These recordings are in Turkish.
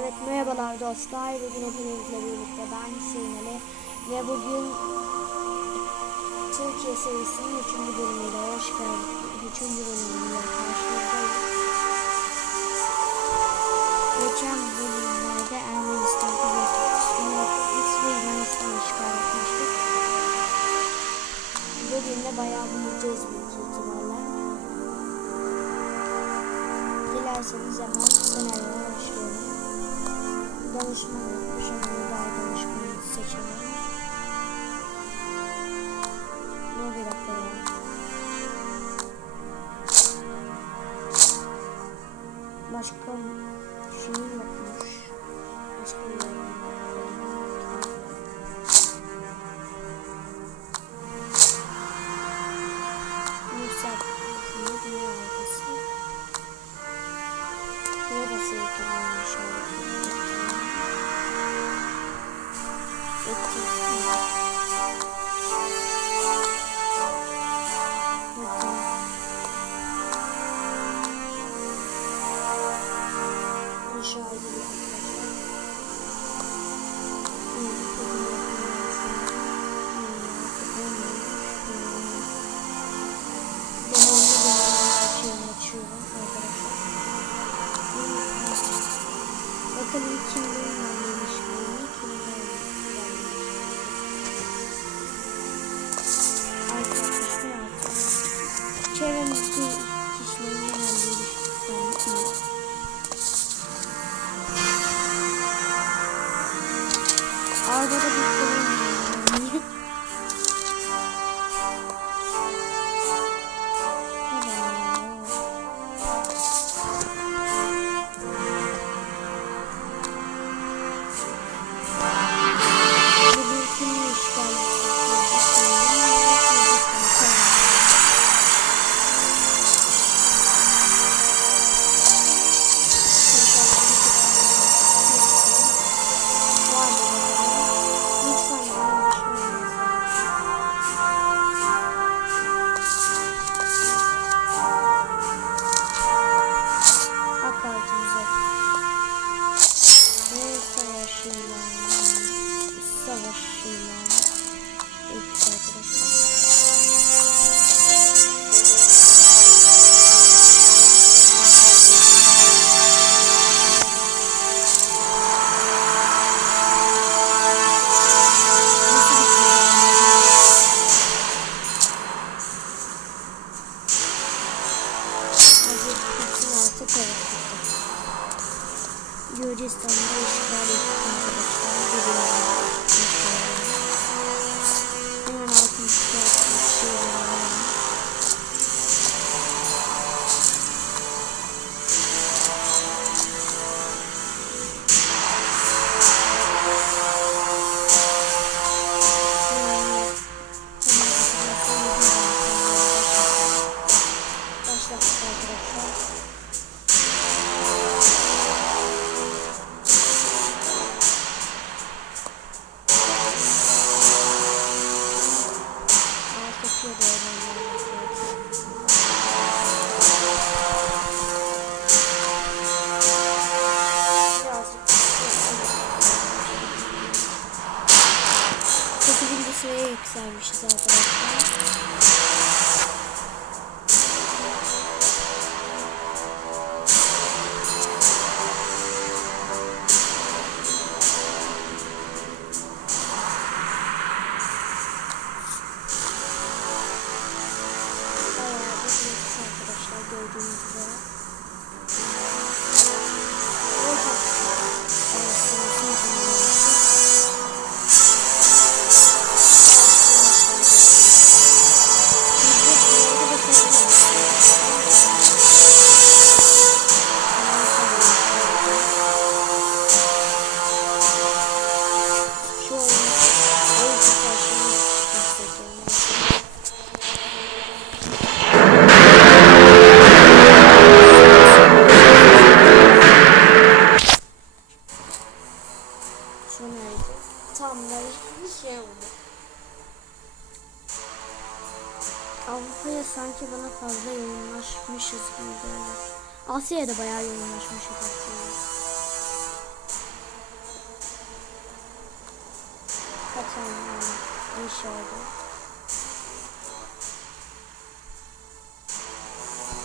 Evet merhabalar dostlar. Bugün hepinizle birlikte ben Hüseyin Ali ve bugün Türkiye serisinin 3. bölümüyle hoş geldiniz. 3. bölümüyle karşınızdayım. Geçen bölümlerde Ermenistan Kuzey ve Yunanistan'ı çıkartmıştık. Bugün de bayağı büyüyeceğiz büyük ihtimalle. Dilerseniz hemen senaryoya danışman yapmış ama danışmanı seçemem. Dur bir dakika ya. Başka şeyim yok. Agora eu vou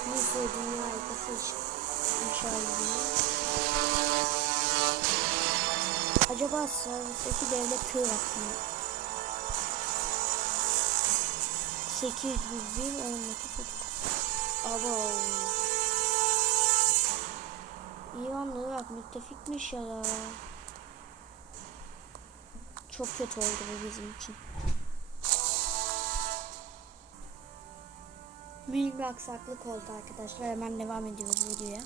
Neyse dünya yakası inşa ediyor. Acaba sıradaki devlet köy hakkında 800 bin 19 Abo İran'la Irak müttefikmiş ya. Çok kötü oldu bu bizim için. Büyük bir aksaklık oldu arkadaşlar. Hemen devam ediyoruz videoya.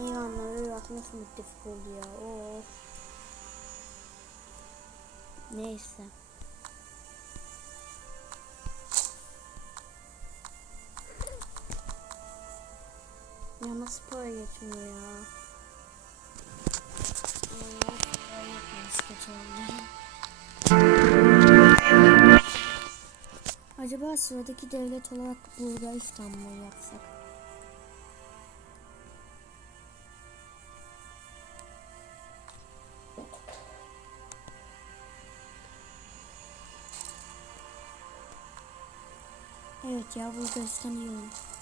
İran'la Irak nasıl müttefik oldu ya? Of. Neyse. Ya nasıl para yetmiyor ya? Of, para yetmesi Acaba sıradaki devlet olarak Bulgaristan mı yapsak? Evet ya Bulgaristan iyi olur.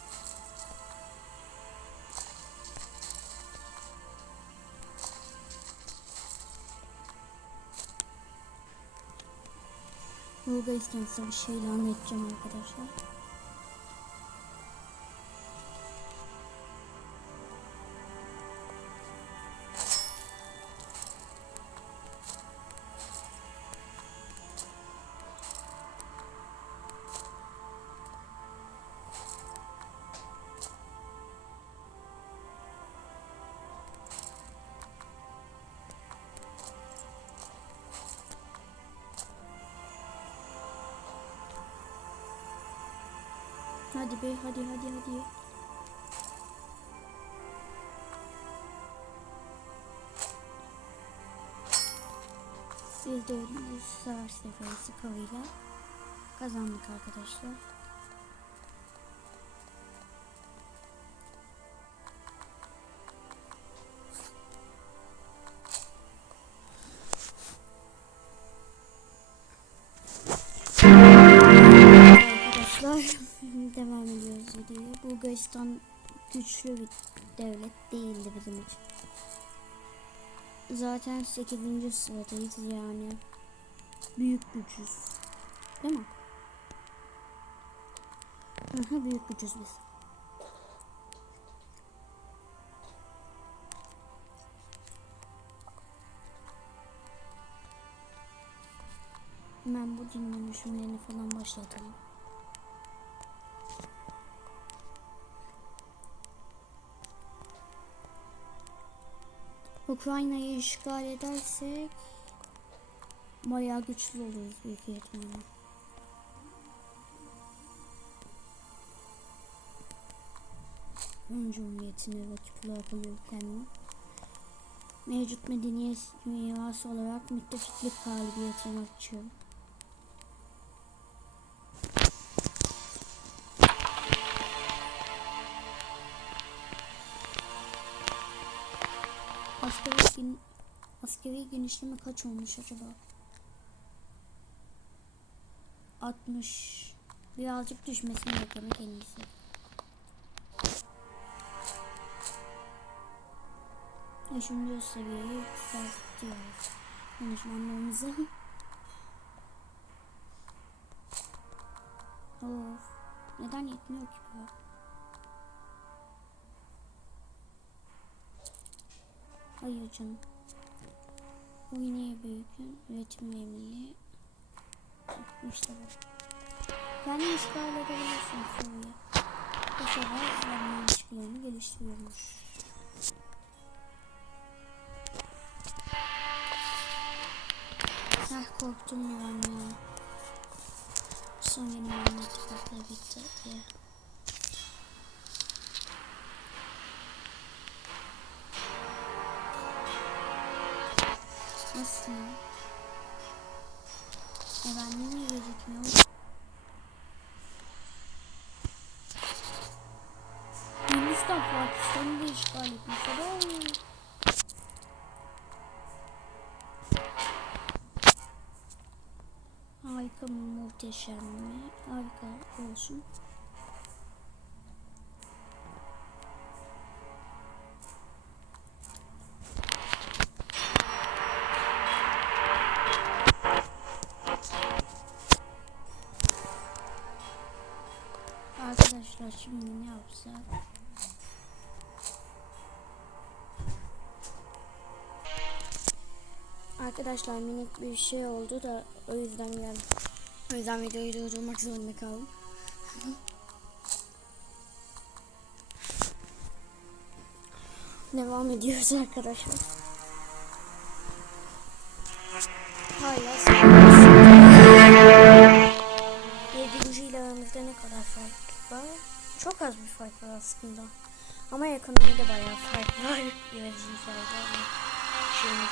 Bulgaristan savaşı ilan edeceğim arkadaşlar. Hadi be hadi hadi hadi. Biz de savaş seferi skoruyla kazandık. Arkadaşlar Bulgaristan güçlü bir devlet değildi bizim için. Zaten 8. sıradayız yani. Büyük gücüz. Değil mi? Aha büyük gücüz biz. Hemen bu din dönüşümlerini falan başlatalım. Ukrayna'yı işgal edersek bayağı güçlü oluruz büyük ihtimalle. Rum Cumhuriyeti'ne rakip olarak ülkenin mevcut medeniyet mirası olarak müttefiklik galibiyetine açıyor. Askeri genişleme kaç olmuş acaba? 60 birazcık düşmesini beklemek en iyisi. Üçüncü seviyeyi yükseltiyoruz. Konuşmanlarımızı. of. Neden yetmiyor ki bu? Hayır canım. Bu yine büyük üretim verimliliği. İşte bu. Kendi işgal edebilirsin Suriye. Bu sefer vermeyen ilişkilerini geliştiriyormuş. Ah korktum ya ya. Son yeni manyetikakla bitti diye. burası? E ben niye gözükmüyor? Hindistan Pakistan'ı da işgal etmiş. Adam. Harika muhteşem mi? Harika olsun. Arkadaşlar minik bir şey oldu da o yüzden geldim. O yüzden videoyu durdurmak zorunda kaldım. Devam ediyoruz arkadaşlar. Hala Yedinci ile aramızda ne kadar fark var? Çok az bir fark var aslında. Ama ekonomide bayağı fark var. Yönetici fark var. Şeyimiz.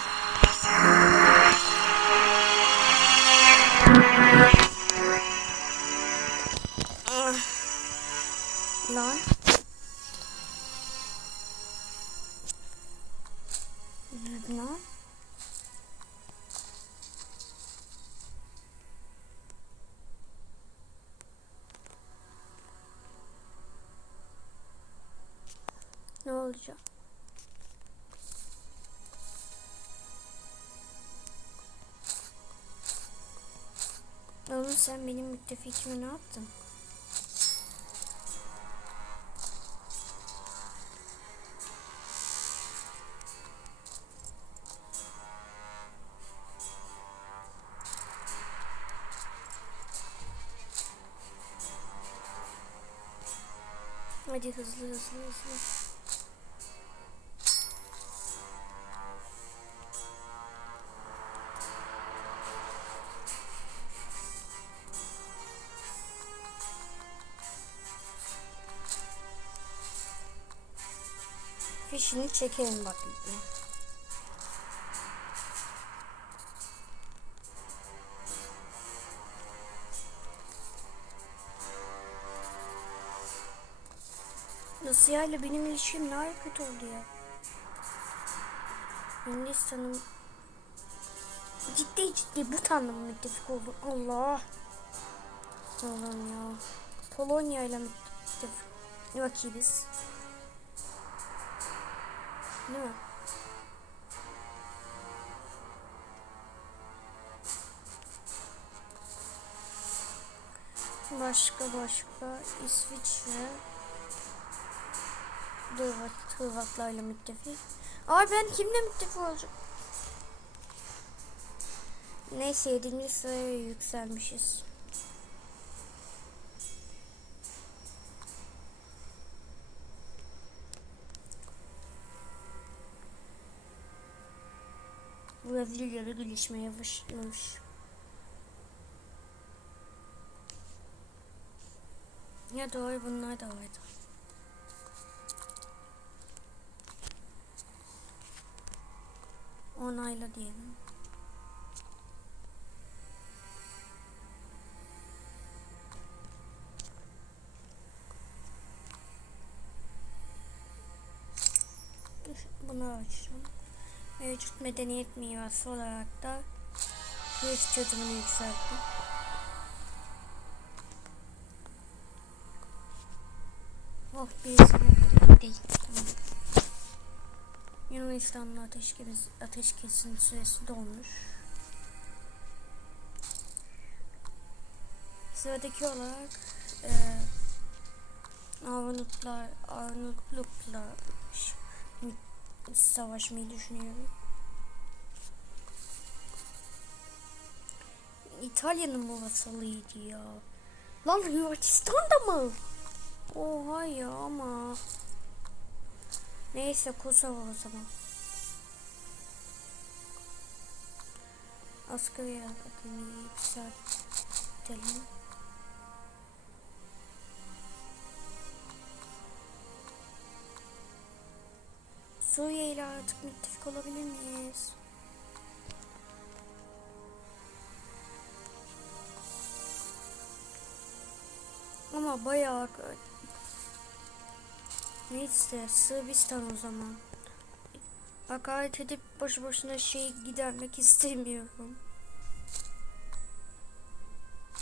Sen benim müttefikime ne yaptın? Hadi hızlı hızlı hızlı. Fişini çekelim bak. Rusya ile benim ilişkim ne kadar kötü oldu ya. Hindistan'ın ciddi ciddi bu tanrım müttefik oldu. Allah. Allah'ım ya. Polonya ile müttefik rakibiz. Değil mi? Başka başka İsviçre Hırvat, Hırvatlarla müttefik. Ay ben kimle müttefik olacağım? Neyse 7. sıraya yükselmişiz. Brezilya'da gelişmeye başlamış. Ya doğru bunlar da vardı. Onayla diyelim. Bunu açacağım. Mevcut medeniyet mirası olarak da kriz çözümünü yükselttim. Oh birisi değil. Yunanistan'la ateşkes, ateşkesin süresi dolmuş. Sıradaki olarak e, Arnavutlar, Arnavutlukla savaşmayı düşünüyorum. İtalya'nın mı vasalıydı ya? Lan Hırvatistan'da mı? Oha ya ama. Neyse Kosova o zaman. Asgari akademiyi yükseltelim. Suriye ile artık müttefik olabilir miyiz? Ama bayağı neyse Sırbistan o zaman. Hakaret edip boşu boşuna şey gidermek istemiyorum.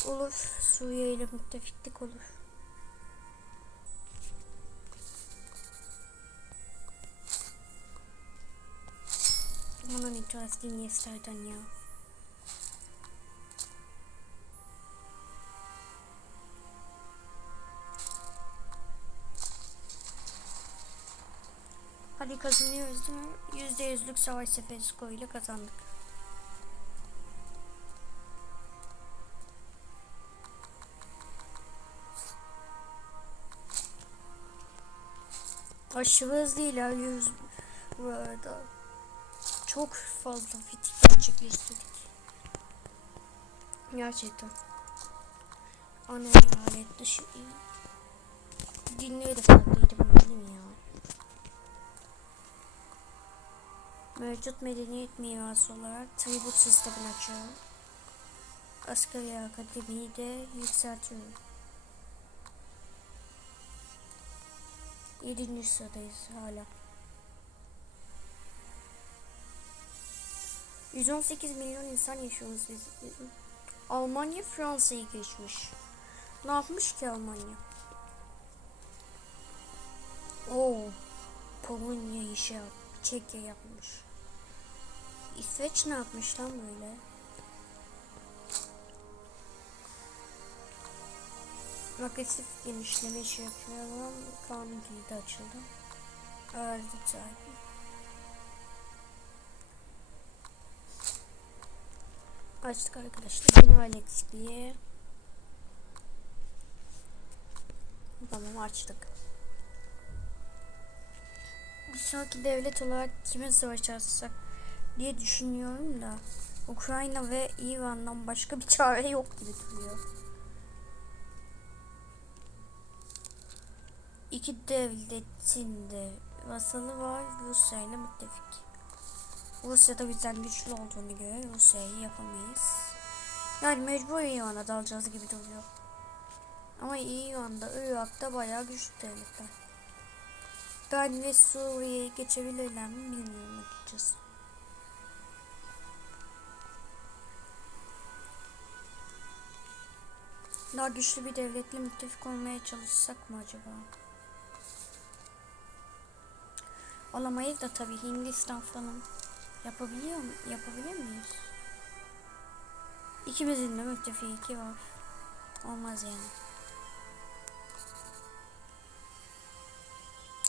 Olur. Suriye ile müttefiklik olur. Onun interesting yesterden ya. Hadi kazanıyoruz değil mi? Yüzde yüzlük savaş seferi skoruyla kazandık. Aşırı hızlı ilerliyoruz bu arada. Çok fazla fitik gerçekleştirdik. Gerçekten. Ana alet dışı dinleri de farklıydı mi ya? Mevcut medeniyet mirası olarak tribut sistemini açıyorum. Asgari akademiyi de yükseltiyorum. Yedinci sıradayız hala. 118 milyon insan yaşıyoruz biz. Almanya Fransa'yı geçmiş. Ne yapmış ki Almanya? Oo, Polonya işe yap, Çekya yapmış. İsveç ne yapmış lan böyle? Agresif genişleme işi yapıyor ama kanun kilidi açıldı. Arazi sahibi. Açtık arkadaşlar. General eksikliği. Tamam açtık. Bir sonraki devlet olarak kime savaş açsak diye düşünüyorum da Ukrayna ve İran'dan başka bir çare yok gibi duruyor. İki devletin de vasalı var Rusya ile müttefik. Rusya'da bizden güçlü olduğunu göre Rusya'yı yapamayız. Yani mecbur İran'a dalacağız gibi duruyor. Ama İran'da, Irak'ta bayağı güçlü devletler. Ben ve Suriye'yi geçebilirler mi bilmiyorum açıkçası. Daha güçlü bir devletle müttefik olmaya çalışsak mı acaba? Olamayız da tabii Hindistan falan. Yapabiliyor mu? Yapabilir miyiz? İkimizin de müttefiki var. Olmaz yani.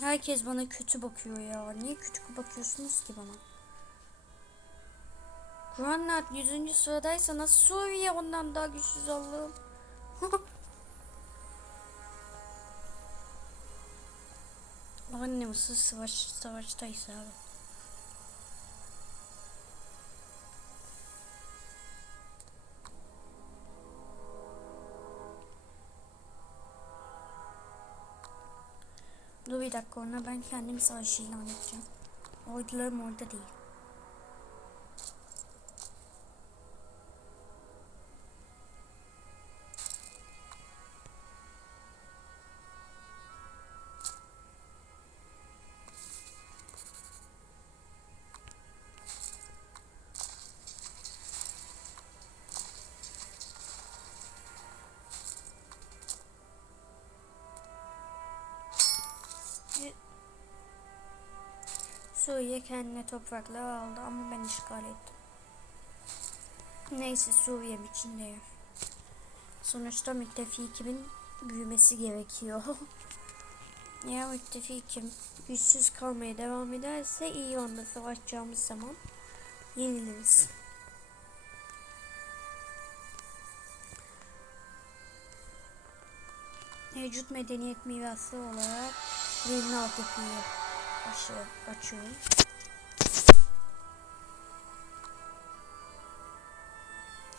Herkes bana kötü bakıyor ya. Niye kötü bakıyorsunuz ki bana? Granat 100. sıradaysa nasıl Suriye ondan daha güçsüz Allah'ım? Annem savaş, savaştaysa abi. Bir dakika ona ben kendim savaş ilan edeceğim. Ordularım orada değil. Suriye kendine toprakları aldı ama ben işgal ettim. Neyse Suriye'm için değil. Sonuçta müttefikimin büyümesi gerekiyor. Eğer müttefikim güçsüz kalmaya devam ederse iyi onda savaşacağımız zaman yeniliriz. Mevcut medeniyet mirası olarak yeni altyapıyı aşağı açıyorum.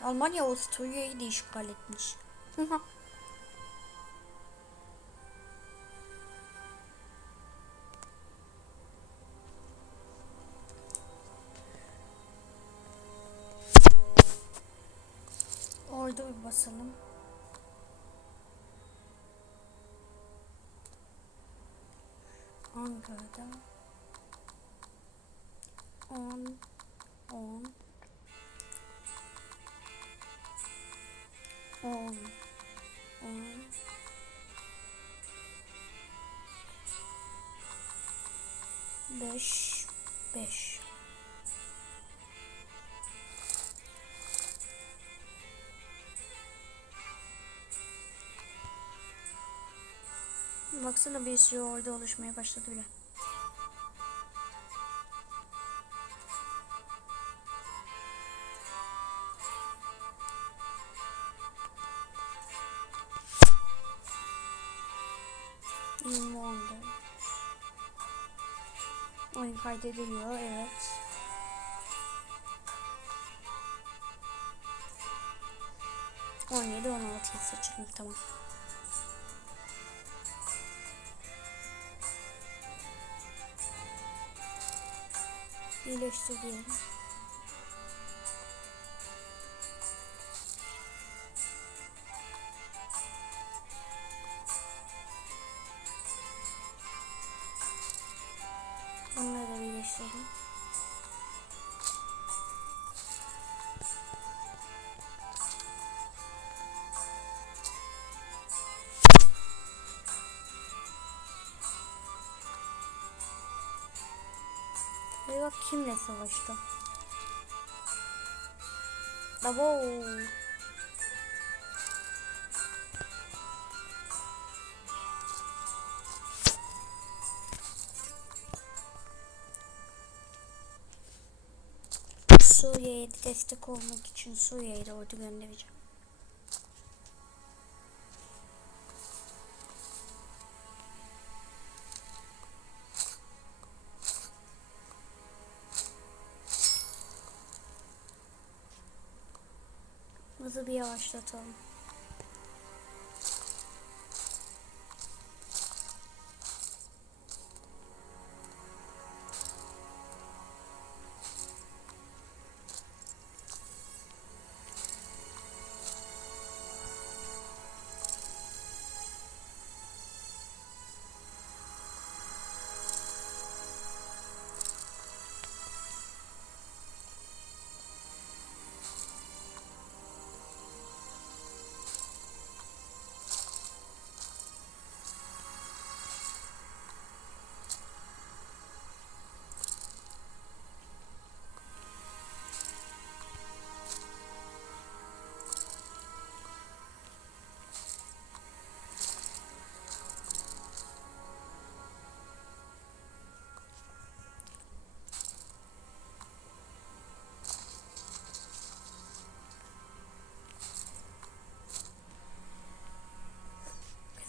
Almanya Avusturya'yı da işgal etmiş. Orada bir basalım. Ankara'da 10 10 10 10 5 5 Baksana bir sürü orada oluşmaya başladı bile. Dört. Oyun kaydediliyor evet. On yedi on altıyı seçelim tamam. İyileştir Bak kimle savaştı. Dabo. Suriye'ye destek olmak için Suriye'ye de ordu göndereceğim. Hızı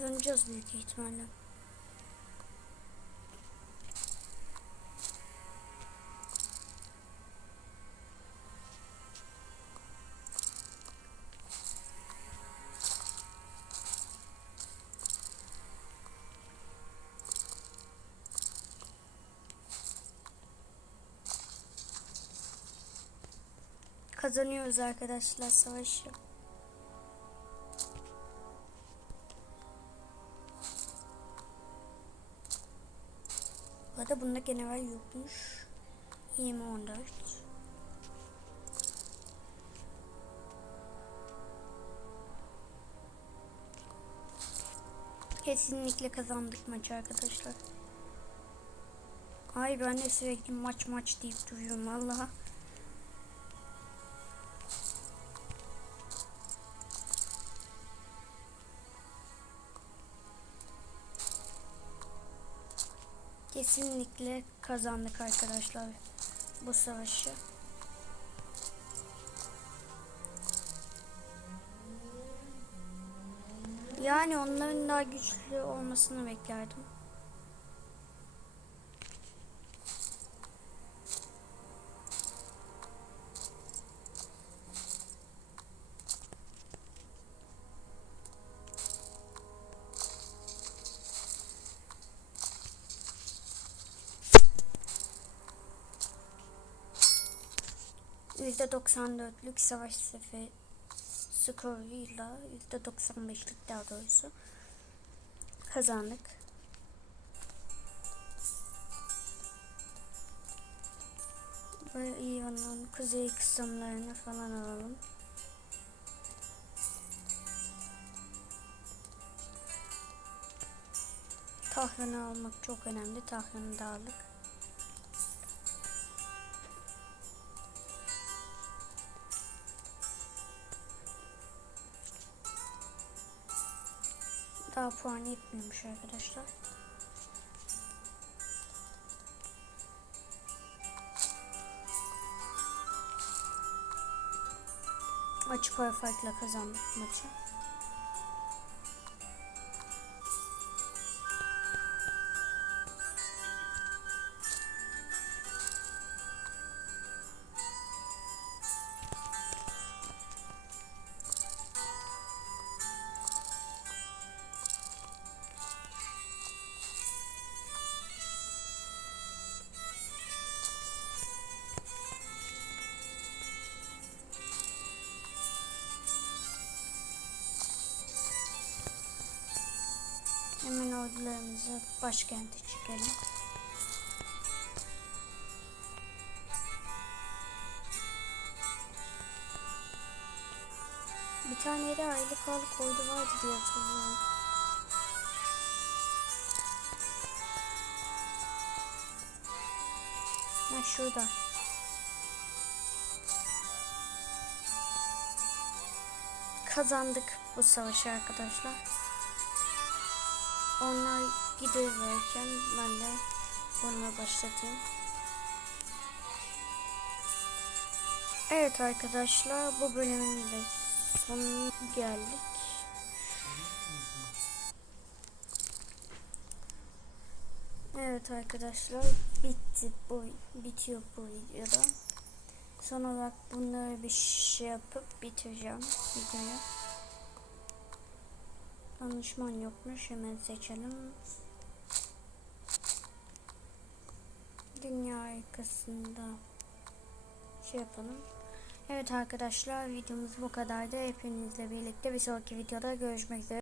Kazanacağız büyük ihtimalle. Kazanıyoruz arkadaşlar savaşı. General yokmuş. 20-14. Kesinlikle kazandık maçı arkadaşlar. Ay ben de sürekli maç maç deyip duruyorum Allah'a. Kesinlikle kazandık arkadaşlar bu savaşı. Yani onların daha güçlü olmasını beklerdim. %94'lük savaş sefer skoruyla %95'lik daha doğrusu kazandık. Böyle İran'ın kuzey kısımlarını falan alalım. Tahran'ı almak çok önemli. Tahran'ı da aldık. Daha puan yetmiyormuş arkadaşlar. Açık ara farkla kazandık maçı. Hemen ordularımızı başkente çekelim. Bir tane de aylık alık ordu vardı diye hatırlıyorum. Ha şurada. Kazandık bu savaşı arkadaşlar. Onlar gidiverken ben de bunu başlatayım. Evet arkadaşlar bu bölümün de sonuna geldik. Evet arkadaşlar bitti bu bitiyor bu videoda. Son olarak bunları bir şey yapıp bitireceğim videoyu. Danışman yokmuş hemen seçelim. Dünya arkasında şey yapalım. Evet arkadaşlar videomuz bu kadardı. Hepinizle birlikte bir sonraki videoda görüşmek üzere.